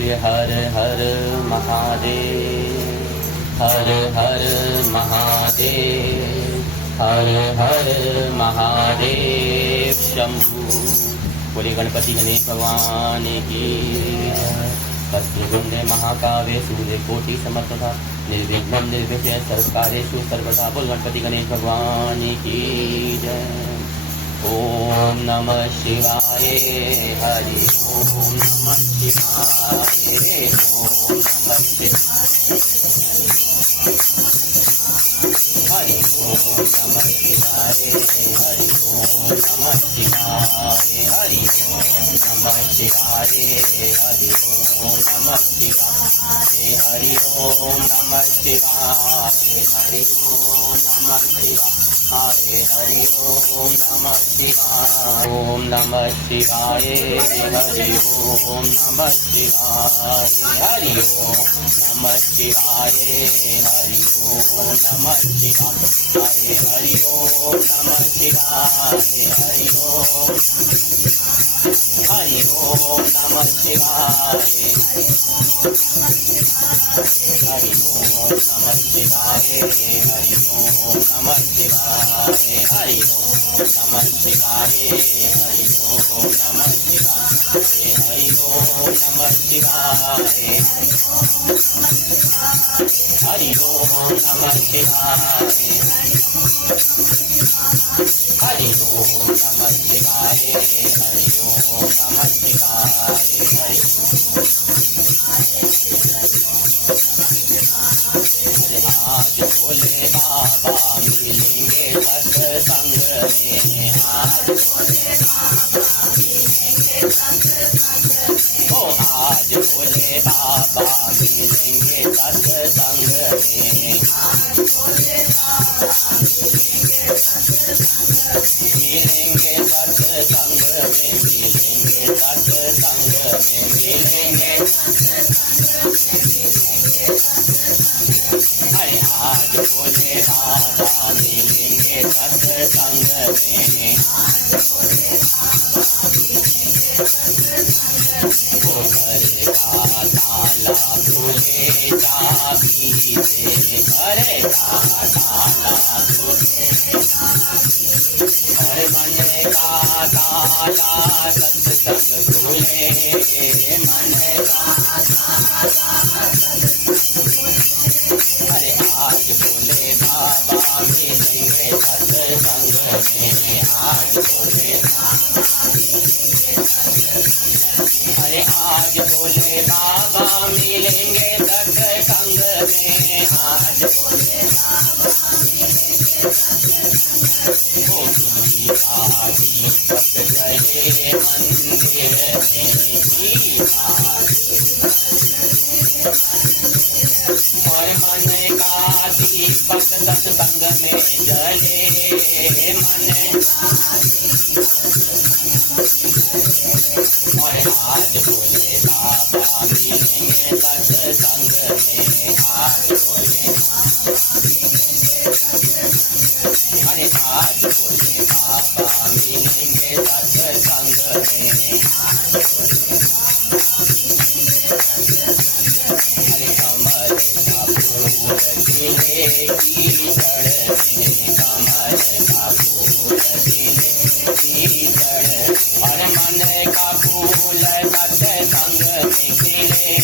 बोलिए हर हर महादेव, हर हर महादेव, हर हर महादेव शंभू। बोलिए गणपति गणेश भगवान की। वक्रतुंड महाकाव्य सूर्यकोटि समप्रभा निर्विघ्नं निर्विघ्नं सर्वकार्येषु सर्वदा। बोल गणपति गणेश भगवान की जय। ओम नमः शिवाय, हरि ओम नमः शिवाय, ओम नमः शिवाय, हरि ओम नमः शिवाय, हरि ओम नमः शिवाय, हरि ओम नमः शिवाय, हरि ओम नमः शिवाय, हरि ओम नमः शिवाय, हरि ओम नमः शिवाय, हरि ओम नमः शिवाय, ओम नमः शिवाय, हरि ओम नमः शिवाय, हरि ओम नमः शिवाय, हरि ओम नमः शिवाय, हरि ओम नमः शिवाय, हरि ओम, हरि ओम नमः शिवाय, हरि ओम नमः शिवाय, हरि ओम नमः शिवाय, हरि ओम नमः शिवाय, हरि ओम नमः शिवाय, हरि ओम नमः शिवाय, हरि ओम नमः शिवाय, हरि ओम नमः शिवाय, हरि ओम नमः शिवाय, हरि आज भोले बाबा मिलेंगे सत्संग में, आज भोले बाबा मिलेंगे सत्संग में, ओ आज भोले बाबा मिलेंगे सत्संग में, आज भोले बाबा मिलेंगे सत्संग में, मिलेंगे सत्संग में, मिलेंगे अरे आज भोले बाबा मिलेंगे सत्संग में, वो घर का ताला खुले चाबी दे, घर का ताला खुले, हर मन का ताला सत्संग खुले, मन का ताला, अरे आज भोले बाबा मिलेंगे सत्संग में, आज भोले, अरे आज भोले बाबा मिलेंगे सत्संग में, आज भोले बाबा ओ दीपक जले मंदिर में, और मन का दीपक सत्संग में जले, मन और आज भोले बाबा मिलेंगे सत्संग में, आज भोले, अरे आज भोले बाबा मिलेंगे सत्संग में, अरे कमल का फूल खिले कीचड़ में, कमल का फूल खिले कीचड़, और मन का फूल सत्संग में खिले,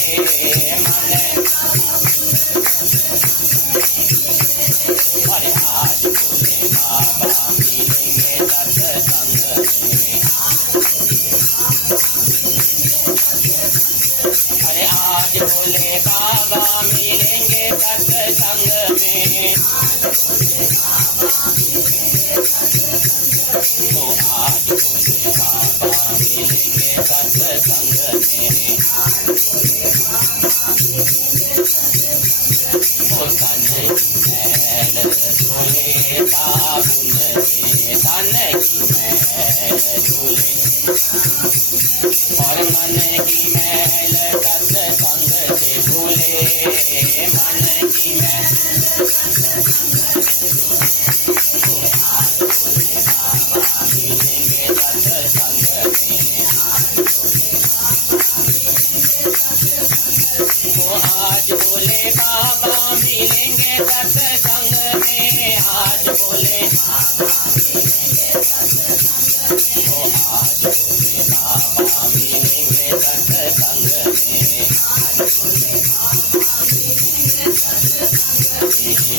मन, अरे आज भोले बाबा मिलेंगे सत्संग में, अरे आज भोले बाबा मिलेंगे सत्संग में, ओ आज भोले बाबा मिलेंगे सत्संग में, ओ तन की मैल धुले साबुन से, तन की मैल धुले, और मन की मैल सत्संग से धुले, मन की मैल, ओ आज भोले बाबा मिलेंगे सत्संग में, बाबा मिलेंगे सत्संग में।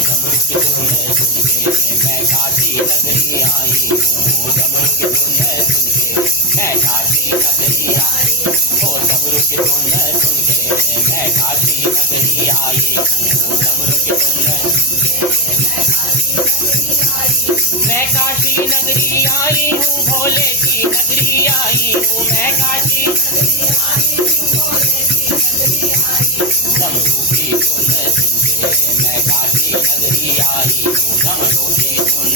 डमरू की धुन सुन के मैं काशी नगरी आई हूँ। डमरू की धुन सुन के मैं काशी नगरी आई हूँ। डमरू की धुन सुन के मैं काशी नगरी आई हूँ। डमरू की धुन मैं काशी नगरी आई हूँ। भोले की नगरी आई हूँ। मैं काशी डमरू की धुन सुन के मैं काशी नगरी आई हूँ। डमरू की धुन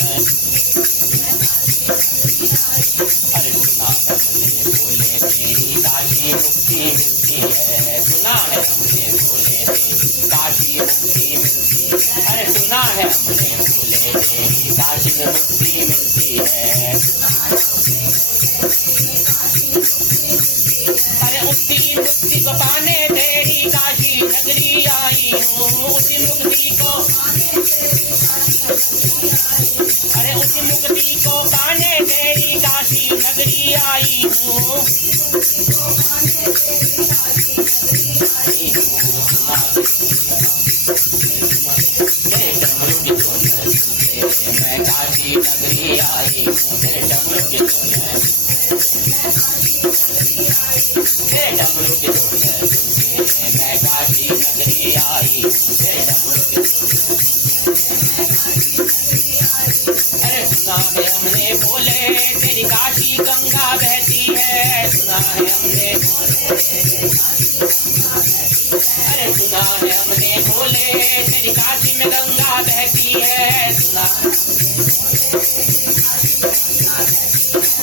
अरे सुना है हमने भोले तेरी काशी मुक्ति मिलती है। सुना है हमने भोले तेरी काशी मुक्ति मिलती है। अरे सुना है हमने भोले तेरी काशी में मुक्ति मिलती है। अरे उसी मुक्ति को पाने तेरी काशी नगरी आई हूँ। उसी मुक्ति को अरे उसी मुक्ति को पाने तेरी काशी नगरी आई हूँ। डमरू की धुन मैं काशी नगरी आई हूँ। तेरे डमरू की धुन डमरू की धुन मैं काशी नगरी आई हूँ। तेरे डमरू की अरे सुना है हमने भोले तेरी काशी गंगा बहती है। सुना है हमने अरे सुना है हमने भोले तेरी काशी में गंगा बहती है। सुना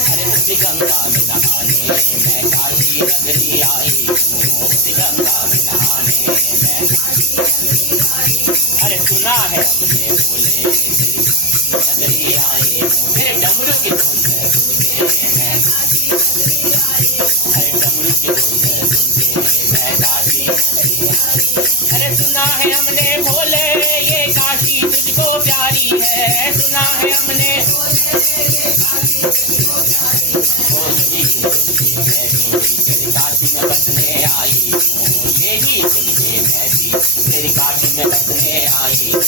अरे उसी गंगा में नहाने मैं काशी नगरी आई हूँ। उसी गंगा में नहाने मैं अरे सुना है हमने भोले तेरी नगरी आई हूँ। तेरे डमरू की धुन सुन के मैं अरे डमरू की धुन सुन के मैं काशी अरे सुना है हमने भोले ये काशी तुझको प्यारी है। सुना है हमने तेरी काशी में बसने आई हूँ। यही चलिए मैं भी तेरी काशी में बसने आई हूँ।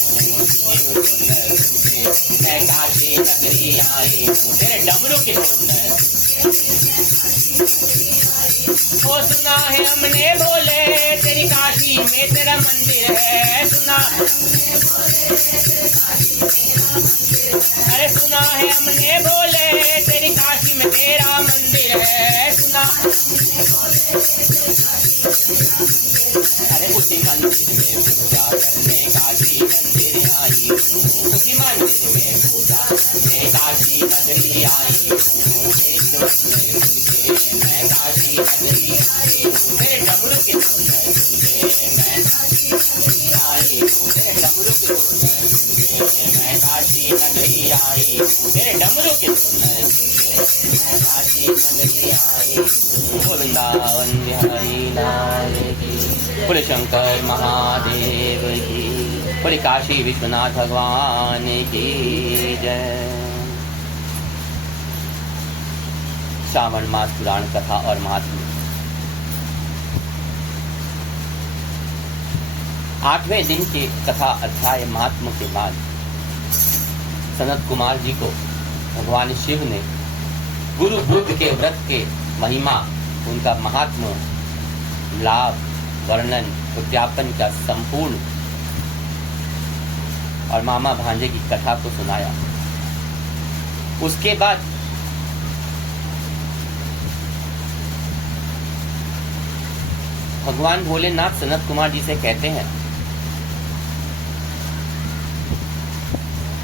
मैं काशी नगरी आई हूँ। तेरे डमरू की धुन ओ सुना है हमने भोले तेरी काशी में तेरा मंदिर है। सुना अरे सुना है हमने भोले तेरी काशी में तेरा मंदिर है। सुना अरे उसी मंदिर में पूजा करने काशी मंदिर आई हूँ। उसी मंदिर में पूजा मैं काशी नगरी आई हूँ। मैं काशी नगरी आई हूँ। तेरे डमरू की धुन सुन के मैं आई हूँ। तेरे डमरू की धुन सुन के मैं काशी नगरी आई हूँ। तेरे डमरू की धुन सुन के मैं काशी नगरी आई हूँ। वृंदावन बिहारी लाल की, बोले शंकर महादेव की, बोले काशी विश्वनाथ भगवान की जय। श्रावण मास पुराण कथा और महात्म्य। 8वें दिन के कथा अध्याय महात्म्य के बाद सनत कुमार जी को भगवान शिव ने गुरु बुद्ध के व्रत के महिमा, उनका महात्म्य, लाभ, वर्णन, उद्यापन का संपूर्ण और मामा भांजे की कथा को सुनाया। उसके बाद भगवान भोलेनाथ सनत कुमार जी से कहते हैं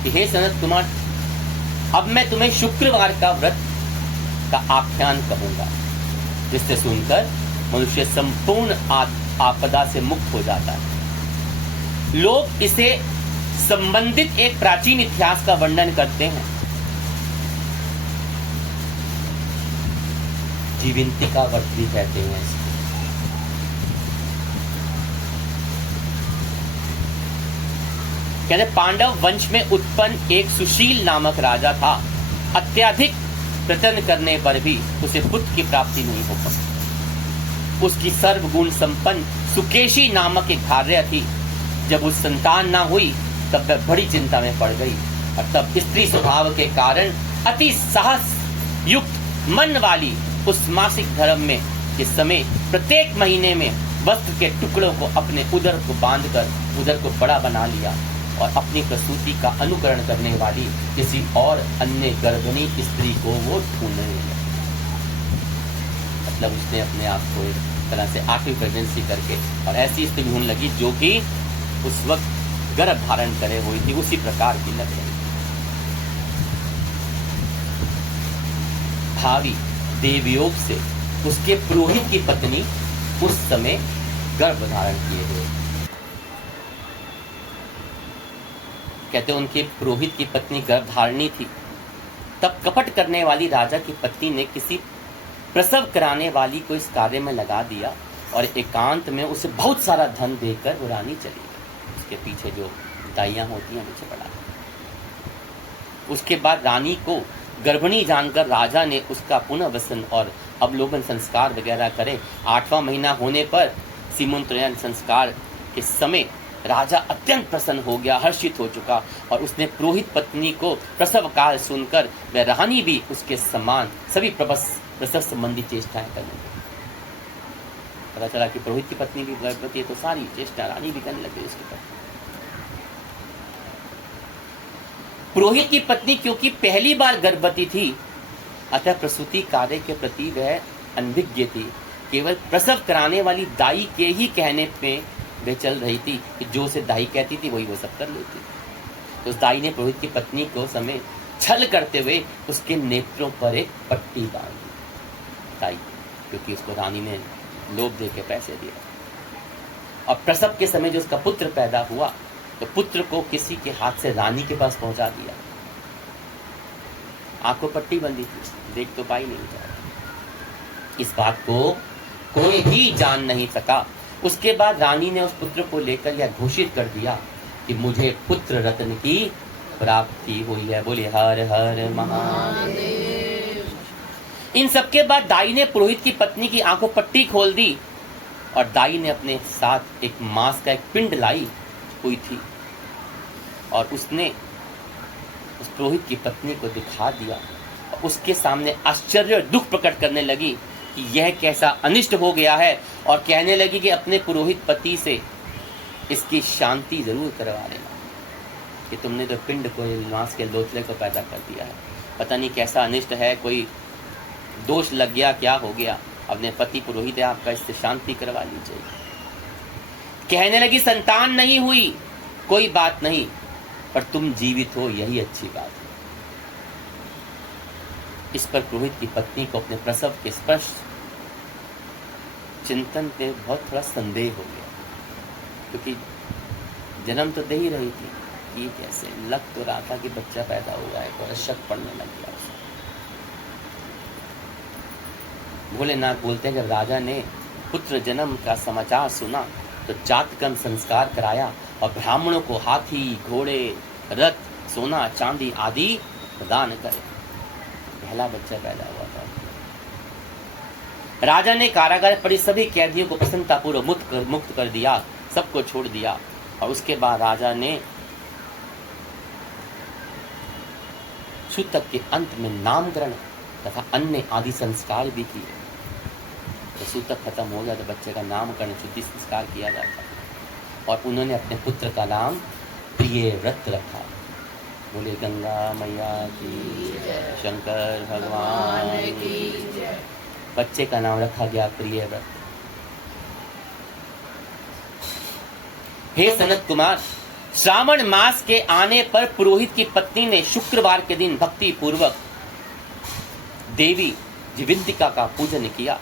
कि हे सनत कुमार, अब मैं तुम्हें शुक्रवार का व्रत का आख्यान कहूंगा, जिससे सुनकर मनुष्य संपूर्ण आपदा से मुक्त हो जाता है। लोग इसे संबंधित एक प्राचीन इतिहास का वर्णन करते हैं। जीविंतिका व्रत भी कहते हैं इसको। कहते पांडव वंश में उत्पन्न एक सुशील नामक राजा था। अत्यधिक प्रयत्न करने पर भी उसे पुत्र की प्राप्ति नहीं हो पाई। उसकी सर्वगुण संपन्न सुकेशी नामक एक भार्या थी। जब उस संतान ना हुई तब वह बड़ी चिंता में पड़ गई और तब स्त्री स्वभाव के कारण अति साहस युक्त मन वाली उस मासिक धर्म में के समय प्रत्येक महीने में वस्त्र के टुकड़ों को अपने उदर को बांधकर उदर को बड़ा बना लिया और अपनी प्रसूति का अनुकरण करने वाली किसी और अन्य गर्भिणी स्त्री को वो ढूंढने लगा। मतलब उसने अपने आप को एक तरह से आखिरी प्रेगनेंसी करके और ऐसी स्त्री ढूंढने लगी जो कि उस वक्त गर्भ धारण करे हुई थी, उसी प्रकार की लग रही। भावी देवयोग से उसके पुरोहित की पत्नी उस समय गर्भ धारण किए हुए। कहते उनके पुरोहित की पत्नी गर्भधारिणी थी। तब कपट करने वाली राजा की पत्नी ने किसी प्रसव कराने वाली को इस कार्य में लगा दिया और एकांत में उसे बहुत सारा धन देकर वो रानी चली गई। उसके पीछे जो दाइयां होती हैं उसे बढ़ा। उसके बाद रानी को गर्भिणी जानकर राजा ने उसका पुनर्वसन और अवलोकन संस्कार वगैरह करे। 8वां महीना होने पर सीमंत्रण संस्कार के समय राजा अत्यंत प्रसन्न हो गया, हर्षित हो चुका और उसने पुरोहित पत्नी को प्रसव काल सुनकर वह रानी भी उसके समान सभी प्रसव संबंधी चेष्टाएं करने लगी। पता चला कि पुरोहित की पत्नी भी गर्भवती है तो सारी चेष्टा रानी भी करने लगी उसकी पत्नी। पुरोहित की पत्नी क्योंकि पहली बार गर्भवती थी अतः प्रसूति कार्य के प्रति वह अनभिज्ञ थी। केवल प्रसव कराने वाली दाई के ही कहने पे वह चल रही थी कि जो उसे दाई कहती थी वही वो सब कर लेती। तो उस दाई ने पुरोहित की पत्नी को समय छल करते हुए उसके नेत्रों पर एक पट्टी बांध दी। दाई क्योंकि उसको रानी ने लोभ दे के पैसे दिए और प्रसव के समय जो उसका पुत्र पैदा हुआ तो पुत्र को किसी के हाथ से रानी के पास पहुंचा दिया। आंखों पट्टी बंदी थी, देख तो पाई नहीं जा रहा। इस बात को कोई भी जान नहीं सका। उसके बाद रानी ने उस पुत्र को लेकर यह घोषित कर दिया कि मुझे पुत्र रत्न की प्राप्ति हुई है। बोले हर हर महादेव। इन सबके बाद दाई ने पुरोहित की पत्नी की आंखों पट्टी खोल दी और दाई ने अपने साथ एक मांस का एक पिंड लाई हुई थी और उसने उस पुरोहित की पत्नी को दिखा दिया और उसके सामने आश्चर्य और दुख प्रकट करने लगी कि यह कैसा अनिष्ट हो गया है और कहने लगी कि अपने पुरोहित पति से इसकी शांति जरूर करवा लेना कि तुमने तो पिंड को मांस के लोथले को पैदा कर दिया है। पता नहीं कैसा अनिष्ट है, कोई दोष लग गया, क्या हो गया। अपने पति पुरोहित है आपका, इससे शांति करवा लीजिए। कहने लगी संतान नहीं हुई कोई बात नहीं पर तुम जीवित हो यही अच्छी बात है। इस पर पुरोहित की पत्नी को अपने प्रसव के स्पर्श चिंतन में बहुत थोड़ा संदेह हो गया क्योंकि जन्म तो दे ही रही थी, ये कैसे लग तो रहा था कि बच्चा पैदा हुआ है, तो शक पड़ने लग गया उसे। भोलेनाथ बोलते हैं जब राजा ने पुत्र जन्म का समाचार सुना तो जातकर्म संस्कार कराया और ब्राह्मणों को हाथी, घोड़े, रथ, सोना, चांदी आदि प्रदान करे। पहला बच्चा पैदा हुआ था। राजा ने कारागार पड़ी सभी कैदियों को प्रसन्नतापूर्वक मुक्त कर दिया, सबको छोड़ दिया और उसके बाद राजा ने सूतक के अंत में नामकरण तथा अन्य आदि संस्कार भी किए। तो सूतक खत्म हो गया तो बच्चे का नामकरण शुद्धि संस्कार किया जाता और उन्होंने अपने पुत्र का नाम प्रियव्रत रखा। बोले गंगा मैया की, शंकर भगवान की। बच्चे का नाम रखा गया प्रियव्रत। हे सनत कुमार, श्रावण मास के आने पर पुरोहित की पत्नी ने शुक्रवार के दिन भक्ति पूर्वक देवी जीविंतिका का पूजन किया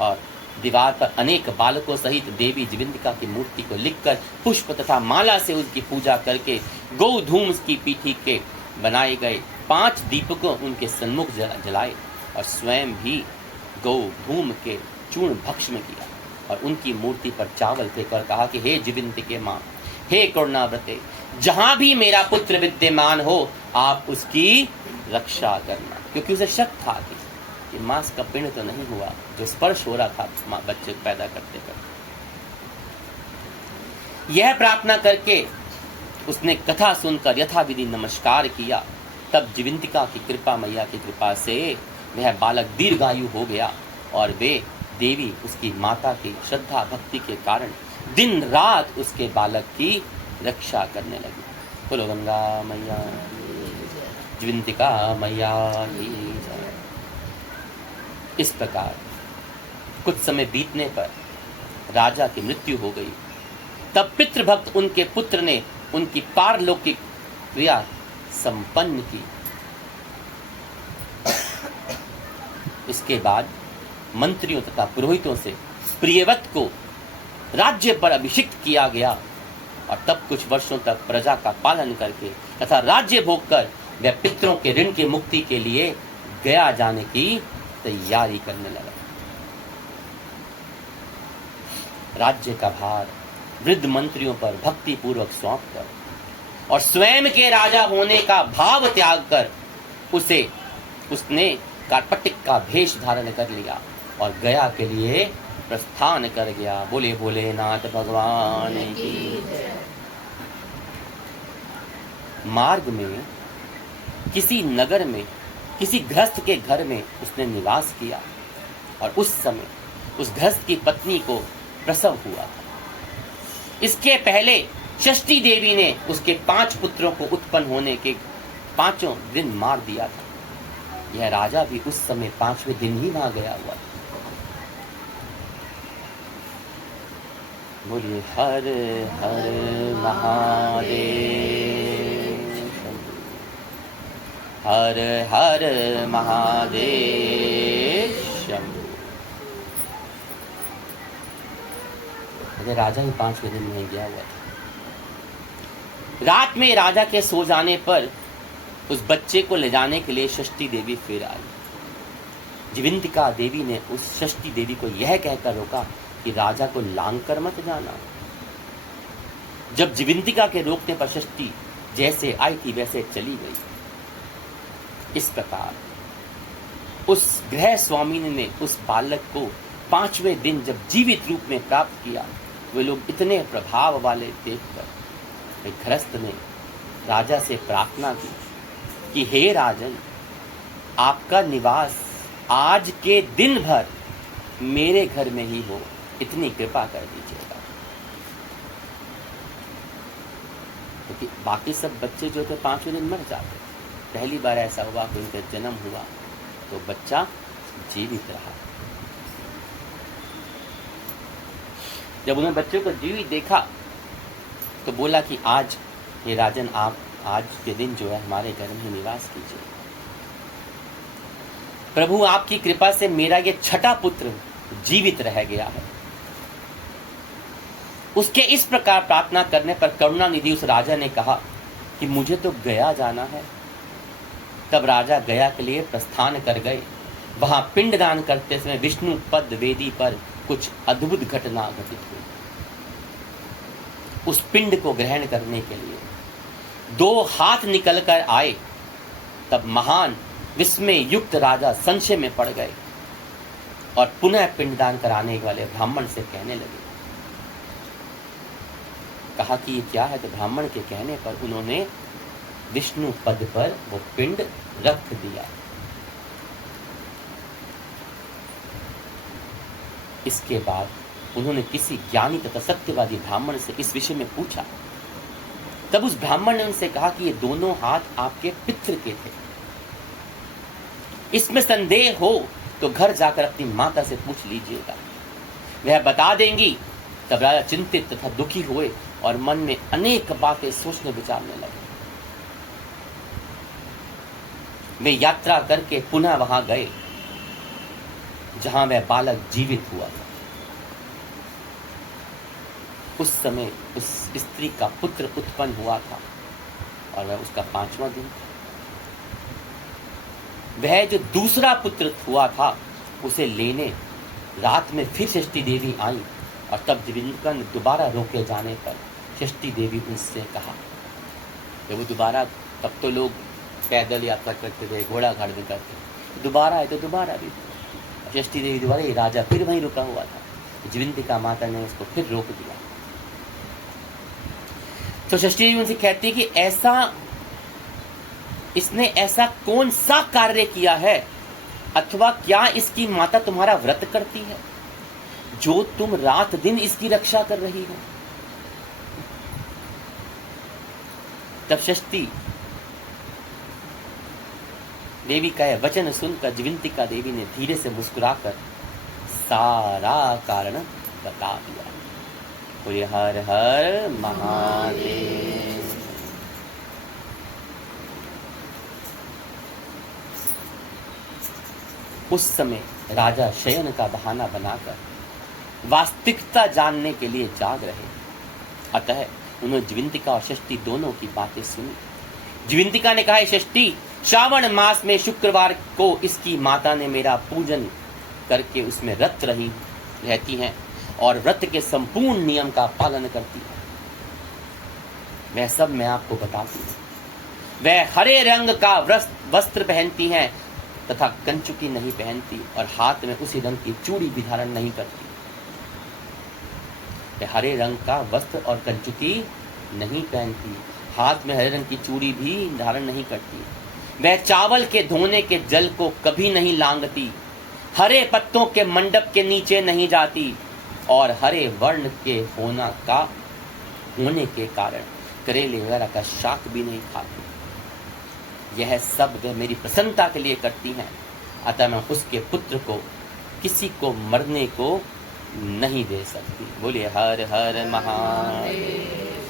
और दीवार पर अनेक बालकों सहित देवी जीविंतिका की मूर्ति को लिखकर पुष्प तथा माला से उनकी पूजा करके गौधूम की पीठी के बनाए गए 5 दीपकों उनके सन्मुख जलाए और स्वयं भी गौधूम के चूर्ण भक्ष्य में किया और उनकी मूर्ति पर चावल फेंकर कहा कि हे जीविंतिके माँ, हे करुणाव्रते, जहां भी मेरा पुत्र विद्यमान हो आप उसकी रक्षा करना। क्योंकि उसे शक था कि मांस का पिंड तो नहीं हुआ जो स्पर्श हो रहा था बच्चे को पैदा करते करते। यह प्रार्थना करके उसने कथा सुनकर यथाविधि नमस्कार किया। तब जीविंतिका की कृपा, मैया की कृपा से वह बालक दीर्घायु हो गया और वे देवी उसकी माता की श्रद्धा भक्ति के कारण दिन रात उसके बालक की रक्षा करने लगी। बोलो गंगा मैया, जीविंतिका मैया की जय। इस प्रकार कुछ समय बीतने पर राजा की मृत्यु हो गई। तब पितृभक्त उनके पुत्र ने उनकी पारलौकिक क्रिया संपन्न की। इसके बाद मंत्रियों तथा पुरोहितों से प्रियव्रत को राज्य पर अभिषिक्त किया गया और तब कुछ वर्षों तक प्रजा का पालन करके तथा राज्य भोग कर वह पितरों के ऋण की मुक्ति के लिए गया जाने की तैयारी करने लगा। राज्य का भार वृद्ध मंत्रियों पर भक्ति पूर्वक सौंप कर और स्वयं के राजा होने का भाव त्याग कर उसने कार्पटिक का भेष धारण कर लिया और गया के लिए प्रस्थान कर गया। बोले भोलेनाथ भगवान की। मार्ग में किसी नगर में किसी गृहस्थ के घर में उसने निवास किया और उस समय उस गृहस्थ की पत्नी को प्रसव हुआ। इसके पहले षष्ठी देवी ने उसके 5 पुत्रों को उत्पन्न होने के 5वें दिन मार दिया था। यह राजा भी उस समय 5वें दिन ही वहां गया हुआ। बोलिए हर हर महादेव, हर हर महादेव शंभु। राजा ही 5वें दिन में गया हुआ था। रात में राजा के सो जाने पर उस बच्चे को ले जाने के लिए षष्ठी देवी फिर आई। जीविंतिका देवी ने उस षष्ठी देवी को यह कहकर रोका कि राजा को लांग कर मत जाना। जब जीविंतिका के रोकने पर षष्ठी जैसे आई थी वैसे चली गई। इस प्रकार उस गृह स्वामी ने उस बालक को 5वें दिन जब जीवित रूप में प्राप्त किया, वे लोग इतने प्रभाव वाले देखकर गृहस्थ ने राजा से प्रार्थना की कि हे राजन, आपका निवास आज के दिन भर मेरे घर में ही हो, इतनी कृपा कर दीजिएगा। क्योंकि बाकी सब बच्चे जो थे 5वें दिन मर जाते। पहली बार ऐसा हुआ कि उनका जन्म हुआ तो बच्चा जीवित रहा। जब उन्होंने बच्चे को जीवित देखा तो बोला कि आज ये राजन, आप आज के दिन जो है हमारे घर में निवास कीजिए। प्रभु आपकी कृपा से मेरा ये 6ठा पुत्र जीवित रह गया है। उसके इस प्रकार प्रार्थना करने पर करुणानिधि उस राजा ने कहा कि मुझे तो गया जाना है। तब राजा गया के लिए प्रस्थान कर गए। वहां पिंडदान करते समय विष्णु पद वेदी पर कुछ अद्भुत घटना घटित हुई। उस पिंड को ग्रहण करने के लिए 2 हाथ निकल कर आए। तब महान विस्मय युक्त राजा संशय में पड़ गए और पुनः पिंडदान कराने वाले ब्राह्मण से कहने लगे। कहा कि ये क्या है? तो ब्राह्मण के कहने पर उन्होंने विष्णु पद पर वो पिंड रख दिया। इसके बाद उन्होंने किसी ज्ञानी तथा सत्यवादी ब्राह्मण से इस विषय में पूछा। तब उस ब्राह्मण ने उनसे कहा कि ये दोनों हाथ आपके पितृ के थे। इसमें संदेह हो तो घर जाकर अपनी माता से पूछ लीजिएगा, वह बता देंगी। तब राजा चिंतित तथा दुखी हुए और मन में अनेक बातें सोचने विचारने लगे। वे यात्रा करके पुनः वहां गए जहां वह बालक जीवित हुआ था। उस समय उस स्त्री का पुत्र उत्पन्न हुआ था और वह उसका 5वां दिन था। वह जो दूसरा पुत्र हुआ था उसे लेने रात में फिर षष्ठी देवी आई और तब जीविंतिका ने दोबारा रोके जाने पर षष्ठी देवी उनसे कहा कि वो दोबारा, तब तो लोग पैदल यात्रा करते थे, घोड़ा गाड़ी करते, दोबारा आए तो दोबारा भी षष्ठी देवी दोबारा, ये राजा फिर वहीं रुका हुआ था। ज्विंतिका माता ने उसको फिर रोक दिया। तो षष्ठी देवी उनसे कहती है कि ऐसा इसने ऐसा कौन सा कार्य किया है, अथवा क्या इसकी माता तुम्हारा व्रत करती है जो तुम रात दिन इसकी रक्षा कर रही हो। तब षष्ठी देवी का यह वचन सुनकर ज्विंतिका देवी ने धीरे से मुस्कुराकर सारा कारण बता दिया। बोले हर हर महादेव। उस समय राजा शयन का बहाना बनाकर वास्तविकता जानने के लिए जाग रहे। अतः उन्होंने ज्विंतिका और षष्ठी दोनों की बातें सुनी। ज्विंतिका ने कहा, षष्ठी, श्रावण मास में शुक्रवार को इसकी माता ने मेरा पूजन करके उसमें रत रहती हैं और व्रत के संपूर्ण नियम का पालन करती है। वह सब मैं आपको बताती हूँ। वह हरे रंग का वस्त्र पहनती हैं तथा कंचुकी नहीं पहनती और हाथ में उसी रंग की चूड़ी भी धारण नहीं करती। वह हरे रंग का वस्त्र और कंचुकी नहीं पहनती, हाथ में हरे रंग की चूड़ी भी धारण नहीं करती। वह चावल के धोने के जल को कभी नहीं लांघती, हरे पत्तों के मंडप के नीचे नहीं जाती और हरे वर्ण के होने के कारण करेले वगैरह का शाक भी नहीं खाती। यह सब वह मेरी प्रसन्नता के लिए करती हैं, अतः मैं उसके पुत्र को किसी को मरने को नहीं दे सकती। बोलिए हर हर महादेव।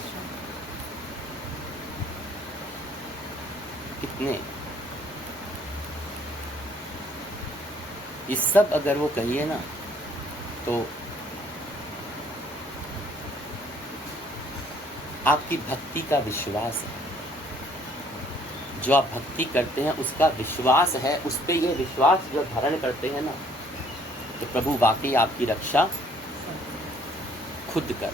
कितने इस सब अगर वो कहिए ना तो आपकी भक्ति का विश्वास है, जो आप भक्ति करते हैं उसका विश्वास है, उस पे ये विश्वास जो धारण करते हैं ना, तो प्रभु वाकई आपकी रक्षा खुद कर।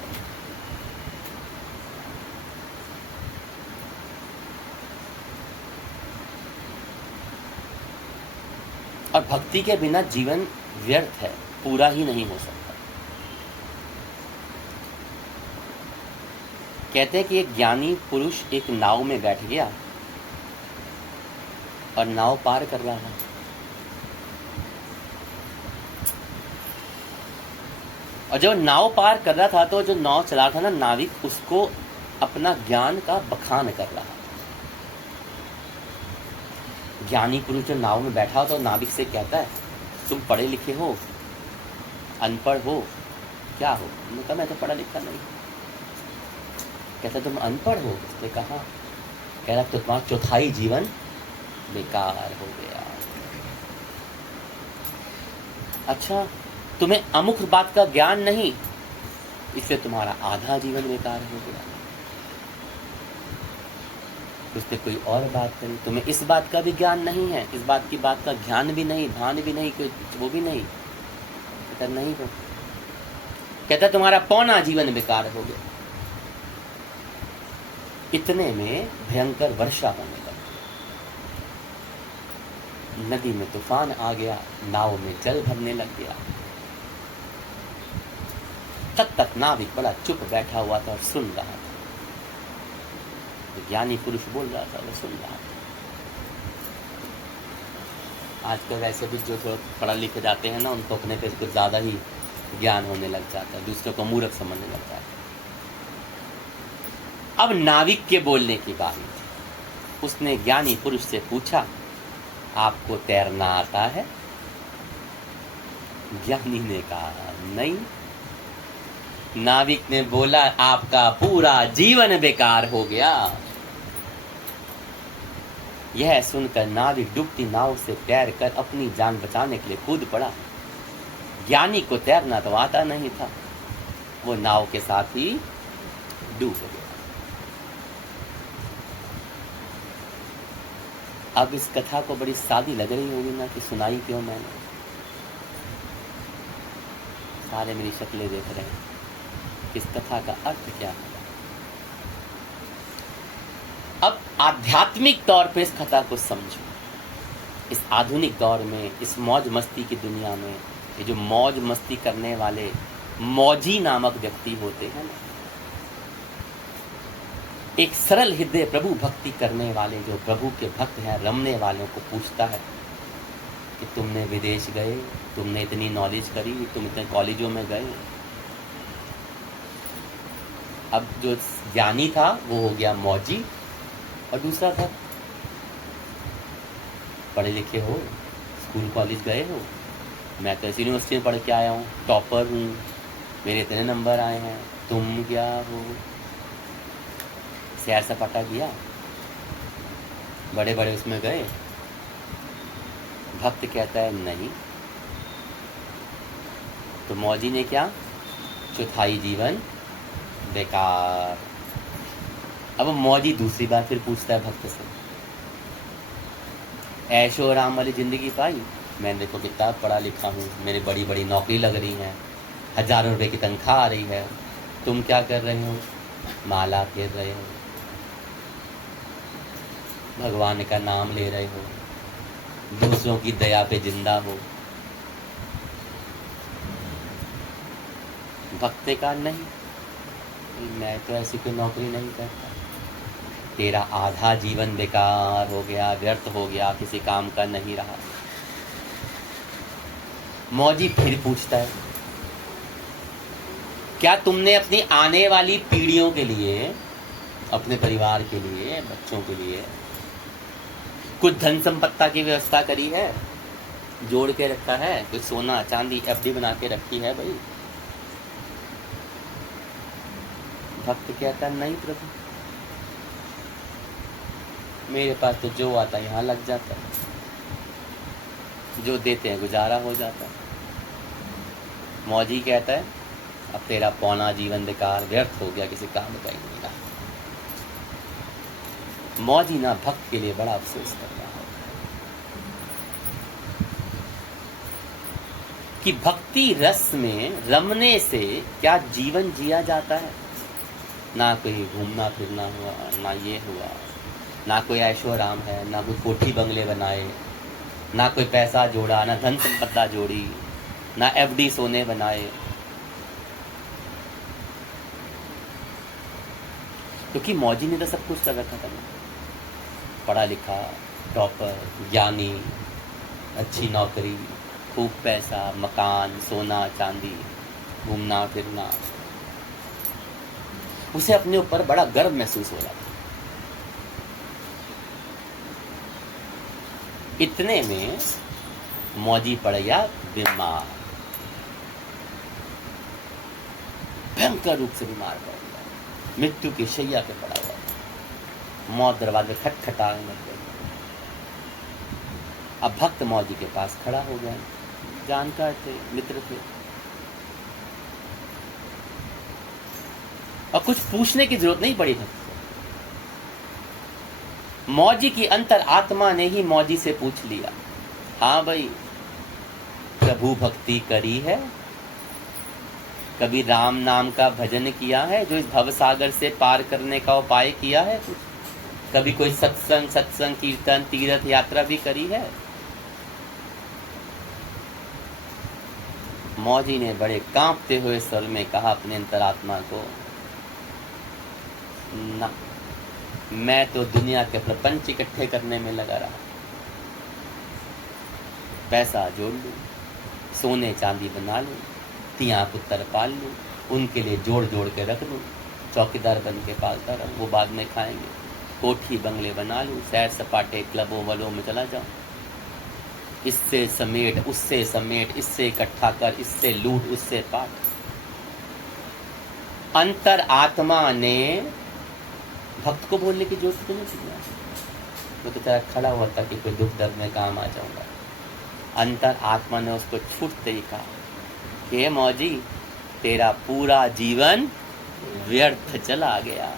और भक्ति के बिना जीवन व्यर्थ है, पूरा ही नहीं हो सकता। कहते हैं कि एक ज्ञानी पुरुष एक नाव में बैठ गया और नाव पार कर रहा था। और जब नाव पार कर रहा था तो जो नाव चला था ना नाविक, उसको अपना ज्ञान का बखान कर रहा था। ज्ञानी पुरुष जो नाव में बैठा हो तो नाविक से कहता है, तुम पढ़े लिखे हो, अनपढ़ हो, क्या हो? मैंने कहा मैं तो पढ़ा लिखा नहीं। कहता तुम अनपढ़ हो? उसने कहा, कह रहा तो तुम्हारा चौथाई जीवन बेकार हो गया। अच्छा, तुम्हें अमुख बात का ज्ञान नहीं, इससे तुम्हारा आधा जीवन बेकार हो गया। उसने कोई और बात करी, तुम्हें इस बात का भी ज्ञान नहीं है, इस बात की बात का ज्ञान भी नहीं, भान भी नहीं, कोई वो भी नहीं। कहता नहीं हो। कहता तुम्हारा पौना जीवन बेकार हो गया। इतने में भयंकर वर्षा होने लगी। नदी में तूफान आ गया, नाव में जल भरने लग गया। तब तक नाविक बड़ा चुप बैठा हुआ था और सुन रहा था। ज्ञानी पुरुष बोल रहा था, वो सुन रहा था। आजकल वैसे भी जो थोड़ा पढ़ा लिखे जाते हैं ना, उनको अपने पे कुछ ज्यादा ही ज्ञान होने लग जाता है, दूसरों को मूर्ख समझने लग जाता है। अब नाविक के बोलने की बारी थी। उसने ज्ञानी पुरुष से पूछा, आपको तैरना आता है? ज्ञानी ने कहा नहीं। नाविक ने बोला, आपका पूरा जीवन बेकार हो गया। यह सुनकर नाविक डूबती नाव से तैरकर अपनी जान बचाने के लिए कूद पड़ा। ज्ञानी को तैरना तो आता नहीं था, वो नाव के साथ ही डूब गया। अब इस कथा को बड़ी सादी लग रही होगी ना कि सुनाई क्यों मैंने। सारे मेरी शक्लें देख रहे हैं, इस कथा का अर्थ क्या है। अब आध्यात्मिक तौर पे इस कथा को समझो। इस आधुनिक दौर में, इस मौज मस्ती की दुनिया में, ये जो मौज मस्ती करने वाले मौजी नामक व्यक्ति होते हैं ना, एक सरल हृदय प्रभु भक्ति करने वाले जो प्रभु के भक्त हैं, रमने वालों को पूछता है कि तुमने विदेश गए, तुमने इतनी नॉलेज करी, तुम इतने कॉलेजों में गए। अब जो ज्ञानी था वो हो गया मौजी, और दूसरा था पढ़े लिखे हो, स्कूल कॉलेज गए हो, मैं तो इस यूनिवर्सिटी में पढ़ के आया हूँ, टॉपर हूँ, मेरे इतने नंबर आए हैं, तुम क्या हो? सैर सपाटा किया, बड़े बड़े उसमें गए। भक्त कहता है नहीं। तो मौजी ने क्या? चौथाई जीवन बेकार। अब मौजी दूसरी बार फिर पूछता है भक्त से, ऐशो आराम वाली जिंदगी पाई? मैंने देखो कितना पढ़ा लिखा हूँ, मेरी बड़ी बड़ी नौकरी लग रही है, हजारों रुपए की तनख्वाह आ रही है, तुम क्या कर रहे हो? माला फेर रहे हो, भगवान का नाम ले रहे हो, दूसरों की दया पे जिंदा हो। भक्त का नहीं, मैं तो ऐसी कोई नौकरी नहीं करता, तेरा आधा जीवन बेकार हो गया, व्यर्थ हो गया, किसी काम का नहीं रहा। मौजी फिर पूछता है, क्या तुमने अपनी आने वाली पीढ़ियों के लिए, अपने परिवार के लिए, बच्चों के लिए कुछ धन संपत्ति की व्यवस्था करी है, जोड़ के रखा है, कुछ सोना चांदी एफडी बना के रखी है? भाई भक्त कहता नहीं प्रभु, मेरे पास तो जो आता है यहाँ लग जाता है, जो देते हैं गुजारा हो जाता है। मौजी कहता है अब तेरा पौना जीवन बेकार व्यर्थ हो गया, किसी काम का ही नहीं रहा। मौजी ना भक्त के लिए बड़ा अफसोस कर रहा है कि भक्ति रस में रमने से क्या जीवन जिया जाता है? ना कोई घूमना फिरना हुआ, ना ये हुआ, ना कोई ऐशो आराम है, ना कोई कोठी बंगले बनाए, ना कोई पैसा जोड़ा, ना धन संपदा जोड़ी, ना एफडी सोने बनाए। क्योंकि मौजी ने तो सब कुछ कर रखा था, पढ़ा लिखा, टॉपर, ज्ञानी, अच्छी नौकरी, खूब पैसा, मकान, सोना चांदी, घूमना फिरना, उसे अपने ऊपर बड़ा गर्व महसूस हो रहा था। इतने में मौजी पड़ गया बीमार, भयंकर रूप से बीमार पड़ गया, मृत्यु की शैया पे पड़ा हुआ था, मौत दरवाजे खटखटाने लग गई। अब भक्त मौजी के पास खड़ा हो गया, जानकार थे, मित्र थे, और कुछ पूछने की जरूरत नहीं पड़ी भक्त से। मौजी की अंतर आत्मा ने ही मौजी से पूछ लिया, हाँ भाई प्रभु भक्ति करी है? कभी राम नाम का भजन किया है, जो इस भवसागर से पार करने का उपाय किया है? कुछ कभी कोई सत्संग कीर्तन तीर्थ यात्रा भी करी है? मौजी ने बड़े कांपते हुए स्वर में कहा अपने अंतरात्मा को, ना, मैं तो दुनिया के प्रपंच इकट्ठे करने में लगा रहा, पैसा जोड़ लूं, सोने चांदी बना लूं, तिया पुत्र पाल लूं, उनके लिए जोड़ जोड़ के रख लूं, चौकीदार बन के पालता रहूं, वो बाद में खाएंगे, कोठी बंगले बना लूं, सैर सपाटे क्लबों वलों में चला जाऊं, इससे समेट, उससे समेट, इससे इकट्ठा कर, इससे लूट, उससे पाट। अंतर आत्मा ने भक्त को बोलने की जरूरत नहीं थी, वो तो तेरा खड़ा हुआ था कि कोई दुख दर्द में काम आ जाऊंगा। अंतर आत्मा ने उसको छूटते ही कहा कि हे मौजी, तेरा पूरा जीवन व्यर्थ चला गया।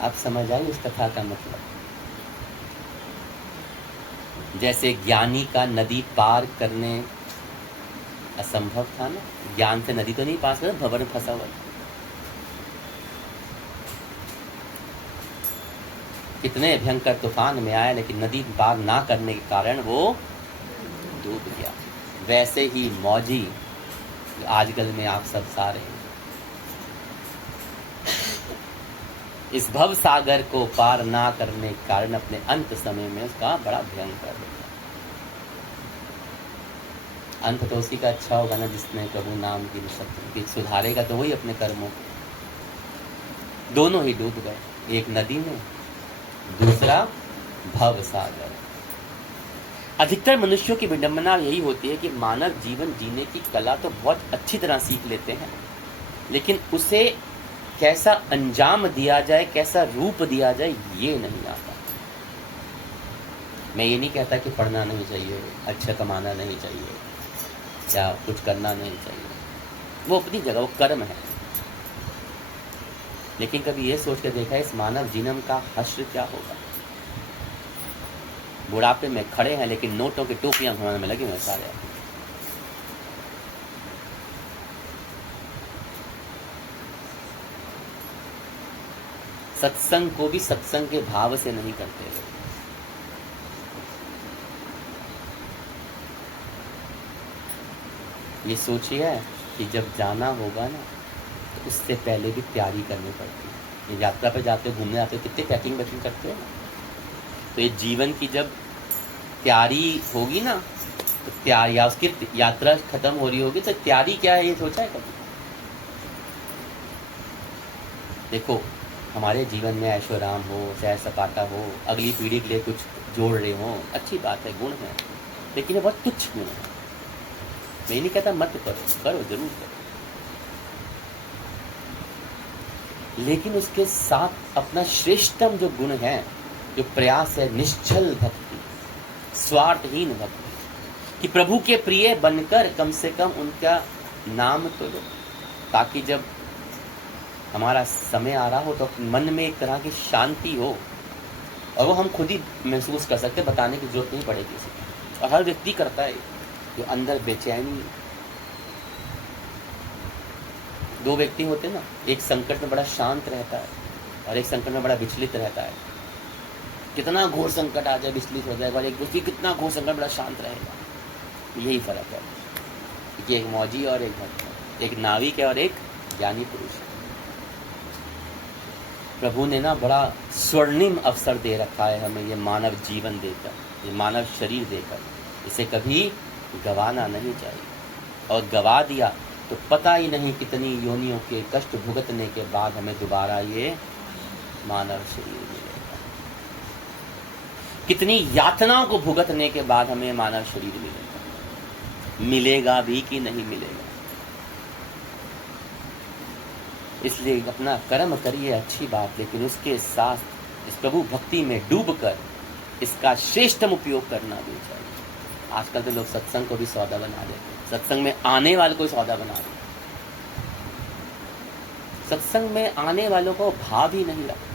आप समझ आई उस कथा का मतलब? जैसे ज्ञानी का नदी पार करने असंभव था ना, ज्ञान से नदी तो नहीं पास कर, भंवर में फंसा हुआ। कितने भयंकर तूफान में आया, लेकिन नदी पार ना करने के कारण वो डूब गया। वैसे ही मौजी आजकल में आप सब सारे इस भव सागर को पार ना करने के कारण अपने अंत समय में उसका बड़ा भयंकर होगा। अंत तो उसी का अच्छा होगा ना जिसने प्रभु नाम की शक्ति सुधारेगा, तो वही अपने कर्मों को। दोनों ही डूब गए, एक नदी में, दूसरा भव सागर। अधिकतर मनुष्यों की विडंबना यही होती है कि मानव जीवन जीने की कला तो बहुत अच्छी तरह सीख लेते हैं, लेकिन उसे कैसा अंजाम दिया जाए, कैसा रूप दिया जाए, ये नहीं आता। मैं ये नहीं कहता कि पढ़ना नहीं चाहिए, अच्छा कमाना नहीं चाहिए, या कुछ करना नहीं चाहिए, वो अपनी जगह, वो कर्म है। लेकिन कभी ये सोच कर देखा है इस मानव जीवन का हश्र क्या होगा। बुढ़ापे में खड़े हैं लेकिन नोटों की टोपियां घुमाने में लगे हुए सारे। सत्संग को भी सत्संग के भाव से नहीं करते लोग। ये सोचिए कि जब जाना होगा ना, तो उससे पहले भी तैयारी करनी पड़ती है। ये यात्रा पे जाते हो, घूमने जाते हो, कितने पैकिंग वैकिंग करते हो ना। तो ये जीवन की जब तैयारी होगी ना, तो तैयारी या उसकी यात्रा खत्म हो रही होगी, तो तैयारी क्या है ये सोचा है कभी? देखो, हमारे जीवन में ऐशो आराम हो, सैर सपाटा हो, अगली पीढ़ी के लिए कुछ जोड़ रहे हो, अच्छी बात है, गुण है, लेकिन ये बहुत तुच्छ गुण है। मैं नहीं कहता मत करो, करो जरूर करो, लेकिन उसके साथ अपना श्रेष्ठतम जो गुण है, जो प्रयास है, निश्चल भक्ति, स्वार्थहीन भक्ति, कि प्रभु के प्रिय बनकर कम से कम उनका नाम तो लो, ताकि जब हमारा समय आ रहा हो तो मन में एक तरह की शांति हो, और वो हम खुद ही महसूस कर सकते, बताने की जरूरत नहीं पड़ेगी किसी को। और हर व्यक्ति करता है, जो अंदर बेचैनी। दो व्यक्ति होते ना, एक संकट में बड़ा शांत रहता है और एक संकट में बड़ा विचलित रहता है। कितना घोर संकट आ जाए विचलित हो जाएगा, और एक व्यक्ति कितना घोर संकट बड़ा शांत रहेगा। यही फर्क है कि एक मौजी और एक भक्त, एक नाविक है और एक ज्ञानी पुरुष है। प्रभु ने ना बड़ा स्वर्णिम अवसर दे रखा है हमें, ये मानव जीवन देकर, ये मानव शरीर देकर। इसे कभी गंवाना नहीं चाहिए, और गंवा दिया तो पता ही नहीं कितनी योनियों के कष्ट भुगतने के बाद हमें दोबारा ये मानव शरीर मिलेगा, कितनी यातनाओं को भुगतने के बाद हमें मानव शरीर मिलेगा भी कि नहीं मिलेगा। इसलिए अपना कर्म करिए, अच्छी बात, लेकिन उसके साथ इस प्रभु भक्ति में डूबकर इसका श्रेष्ठतम उपयोग करना भी चाहिए। आजकल तो लोग सत्संग को भी सौदा बना देते हैं, सत्संग में आने वालों को सौदा बना देते, सत्संग में आने वालों को भाव ही नहीं रखते।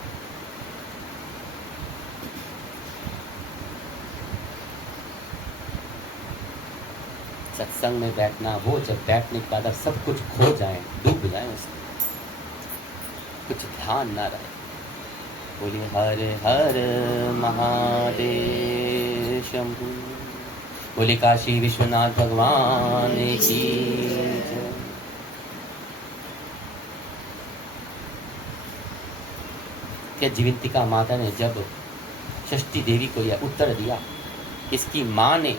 सत्संग में बैठना वो, जब बैठने के बाद सब कुछ खो जाए, डूब जाए उसमें, कुछ ध्यान ना रहे। बोलिए हर हर महादेव शंभु, बोले काशी विश्वनाथ भगवान की जय। क्या जीवंतिका माता ने जब षष्ठी देवी को यह उत्तर दिया, इसकी माँ ने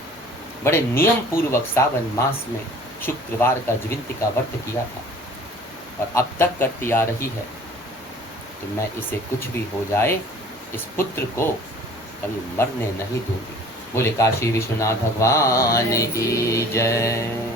बड़े नियम पूर्वक सावन मास में शुक्रवार का जीवंतिका व्रत किया था और अब तक करती आ रही है, तो मैं इसे कुछ भी हो जाए, इस पुत्र को कभी मरने नहीं दूंगी। बोले काशी विश्वनाथ भगवान की जय।